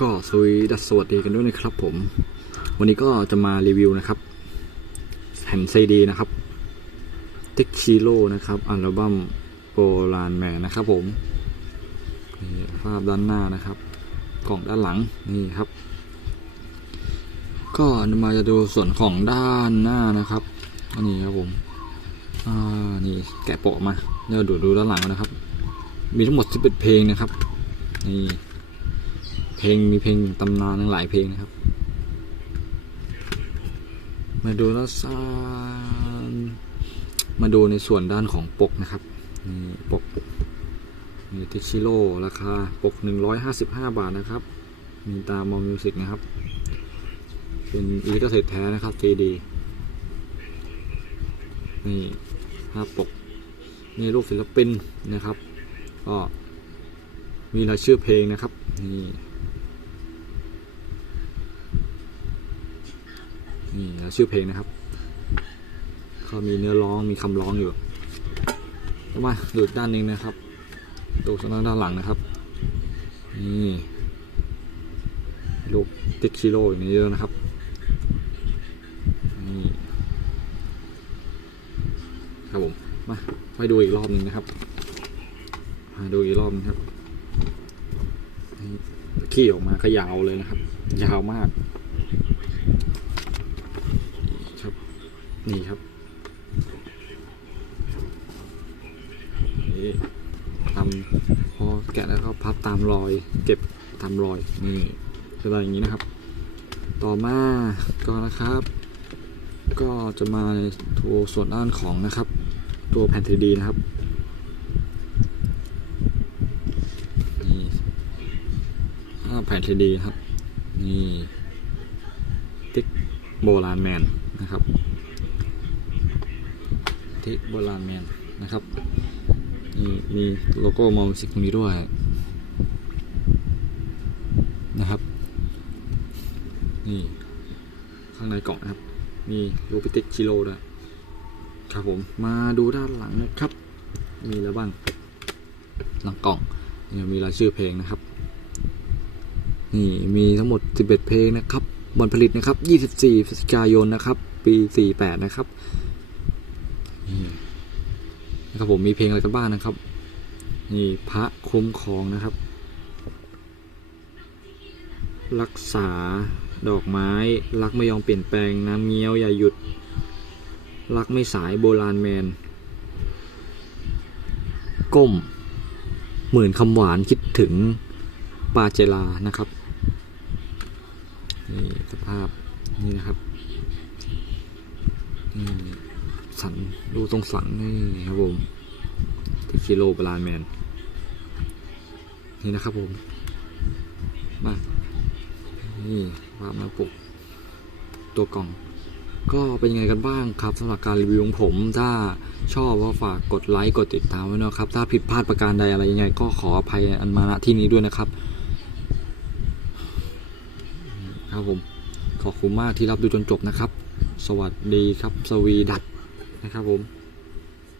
ก็สวีดัสสวัสดีกันด้วยนะครับผม วันนี้ก็จะมารีวิวนะครับแผ่นซีดีนะครับเต็กชิโร่นะครับอัลบั้มโบราณแมนนะครับผมนี่ภาพด้านหน้านะครับ กล่องด้านหลังนี่ครับ ก็มาจะดูส่วนของด้านหน้านะครับอันนี้ครับผมอ่านี่แกะโปะออกมาเดี๋ยวดูดูด้านหลังนะครับ มีทั้งหมด11เพลงนะครับนี่ เพลงมีเพลงตำนานทั้งหลายเพลงนะครับ มาดูแล้วซานมาดูในส่วนด้านของปกนะครับนี่ปกนี่ติชิโร่ราคาปก 155 บาทนะครับ มีตามอมิวสิกนะครับ เป็นอีลิกเศษแท้นะครับ CD นี่ภาพปกนี่รูปศิลปินนะครับ ก็มีรายชื่อเพลงนะครับนี่ นี่ชื่อเพลงนะครับก็มีเนื้อร้องมีคำร้องอยู่มาดูด้านหนึ่งนะครับดูส่วนด้านหลังนะครับนี่รูปติ๊กชิโร่อย่างนี้เยอะนะครับนี่ครับผมมาไปดูอีกรอบหนึ่งนะครับมาดูอีกรอบนึงครับนี่ขี้ออกมาก็ยาวเลยนะครับ ยาวมาก ครับ นี่ครับนี่ทำพอแกะแล้วก็พับตามรอย เก็บตามรอยนี่จะเป็นอย่างนี้นะครับ ต่อมาก็นะครับ ก็จะมาในตัวส่วนด้านของนะครับ ตัวแผ่นทีดีนะครับนี่แผ่นทีดีครับนี่ติ๊กโบราณแมนนะครับ ติ๊กโบราณแมนนะครับนี่มีโลโก้มอมสิกตรงนี้ด้วยนะครับนี่ข้างในกล่องนะครับ มีโลปิติกชิโร่ด้วยครับผมมาดูด้านหลังนะครับ มีแล้วบ้างหลังกล่องยังมีรายชื่อเพลงนะครับ นี่มีทั้งหมด 11 เพลงนะครับวันผลิตนะครับ 24พฤศจิกายนนะครับ ปี 48 นะครับ นะครับผมมีเพลงอะไรกันบ้างนะครับ นี่พระคุ้มครองนะครับ รักษาดอกไม้รักไม่ยอมเปลี่ยนแปลงน้ำเงี้ยวอย่าหยุด รักไม่สายโบราณแมน ก้ม หมื่นคำหวานคิดถึงปาเจลานะครับ นี่สภาพนี่นะครับนี่ สัน ดูตรงสันนี่ครับผมติคิโลบาลานแมน นี่นะครับผม มา นี่ภาพมาปกตัวกล่อง ก็เป็นยังไงกันบ้างครับสำหรับการรีวิวของผม ถ้าชอบก็ฝากกดไลค์ กดติดตามไว้นะครับ ถ้าผิดพลาดประการใดอะไรยังไง ก็ขออภัยอันมาณที่นี้ด้วยนะครับ ครับผม ขอบคุณมากที่รับดูจนจบนะครับ สวัสดีครับ สวีดัต นะครับผม